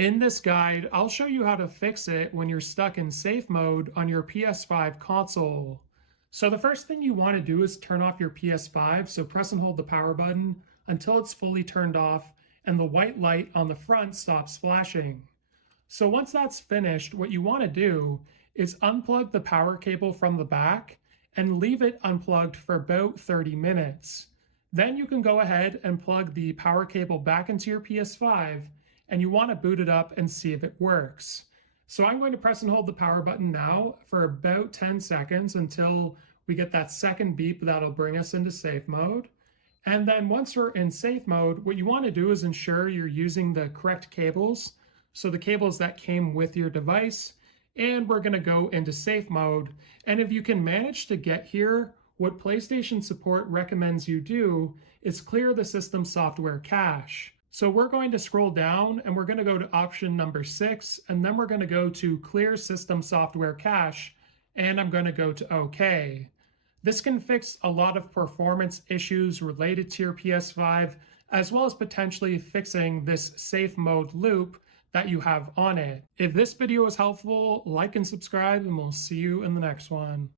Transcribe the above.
In this guide, I'll show you how to fix it when you're stuck in safe mode on your PS5 console. So the first thing you want to do is turn off your PS5, so press and hold the power button until it's fully turned off and the white light on the front stops flashing. So once that's finished, what you want to do is unplug the power cable from the back and leave it unplugged for about 30 minutes. Then you can go ahead and plug the power cable back into your PS5 and you want to boot it up and see if it works. So I'm going to press and hold the power button now for about 10 seconds until we get that second beep that'll bring us into safe mode. And then once we're in safe mode, what you want to do is ensure you're using the correct cables. So the cables that came with your device, and we're going to go into safe mode. And if you can manage to get here, what PlayStation support recommends you do is clear the system software cache. So we're going to scroll down and we're going to go to option number 6, and then we're going to go to clear system software cache, and I'm going to go to OK. This can fix a lot of performance issues related to your PS5, as well as potentially fixing this safe mode loop that you have on it. If this video was helpful, like and subscribe, and we'll see you in the next one.